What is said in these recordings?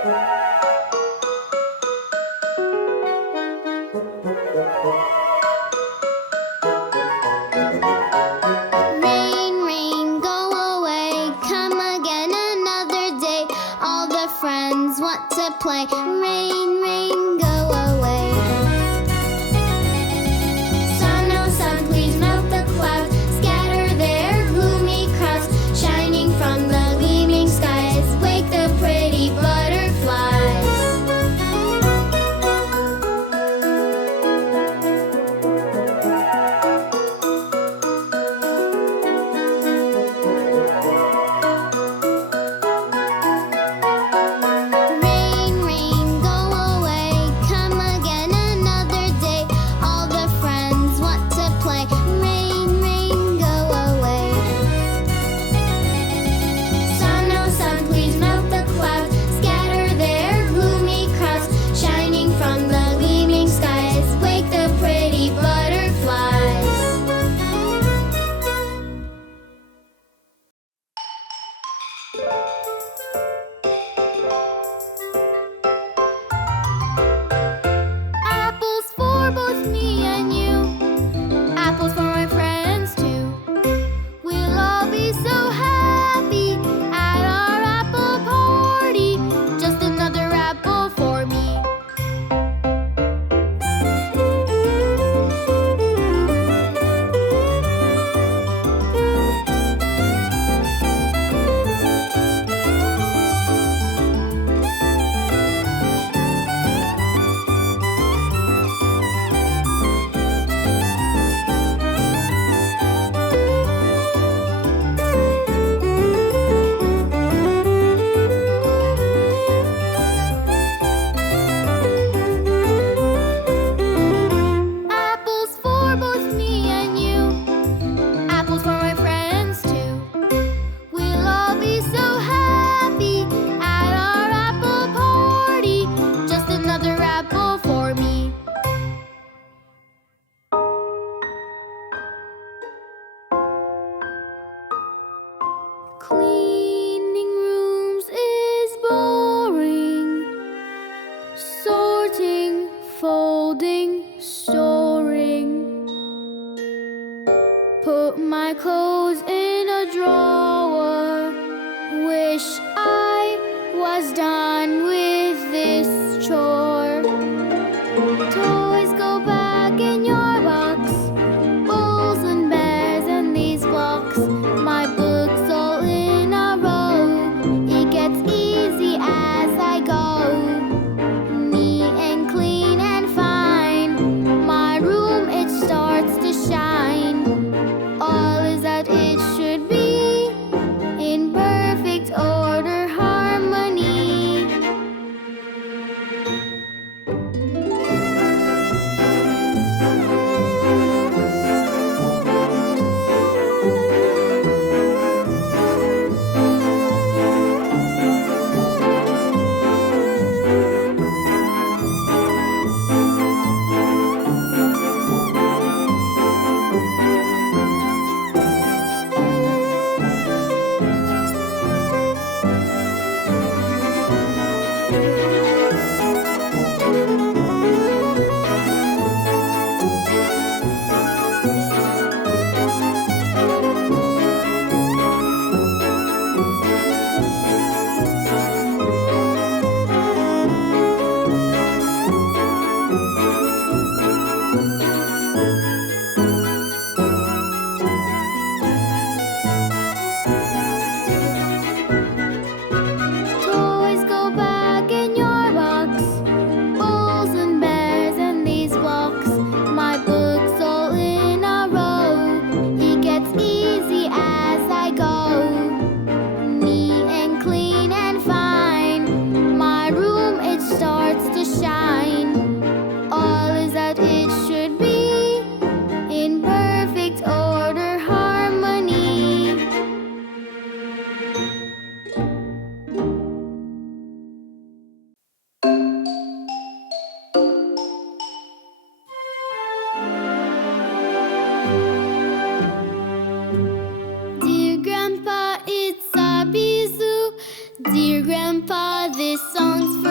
Rain, rain, go away, come again another day. All the friends want to play. Rain, rain, go away. Sun, oh sun, please melt the clouds. Scatter their gloomy crowds. Shining from the gleaming skies. Wake the pretty butterflies. Rain, rain, go away, come again another day. All the friends want to play. Rain, rain, go away. Sun, oh sun, please melt the clouds. Scatter their gloomy crowds. Shining from the gleaming skies. Wake the pretty butterflies. Apples for both me and you. Apples for my friends too. We'll all be so happy at our apple party. Just another apple for me. Apples for both me and you. Apples for my friends too. We'll all be so happy at our apple party. Just another apple for me. Cleaning rooms is boring. Sorting, folding, storing. Put my clothes in a drawer. Wish I was done with this chore. Toys go back in your box. Bulls and bears and these blocks. My books all in a row. It gets easy as I go. Neat and clean and fine. My room, it starts to shine. All is as it should be. In perfect order, harmony. Toys go back in your box. Bulls and bears and these blocks. My books all in a row. It gets easy as I go. Neat and clean and fine. My room, it starts to shine. All is as it should be. In perfect order, harmony. Dear Grandpa, it's Zabezoo. Dear Grandpa, this song's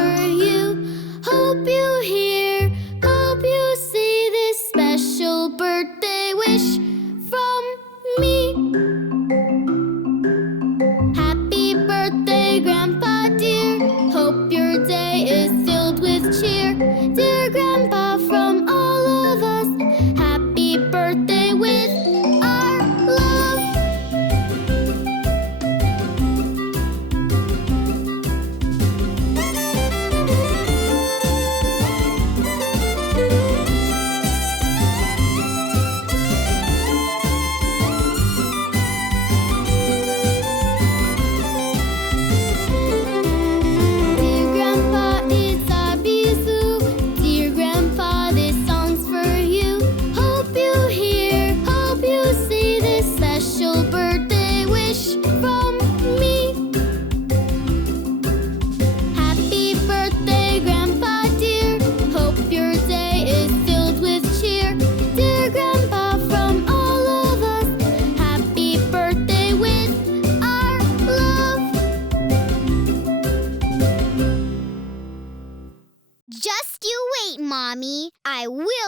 I will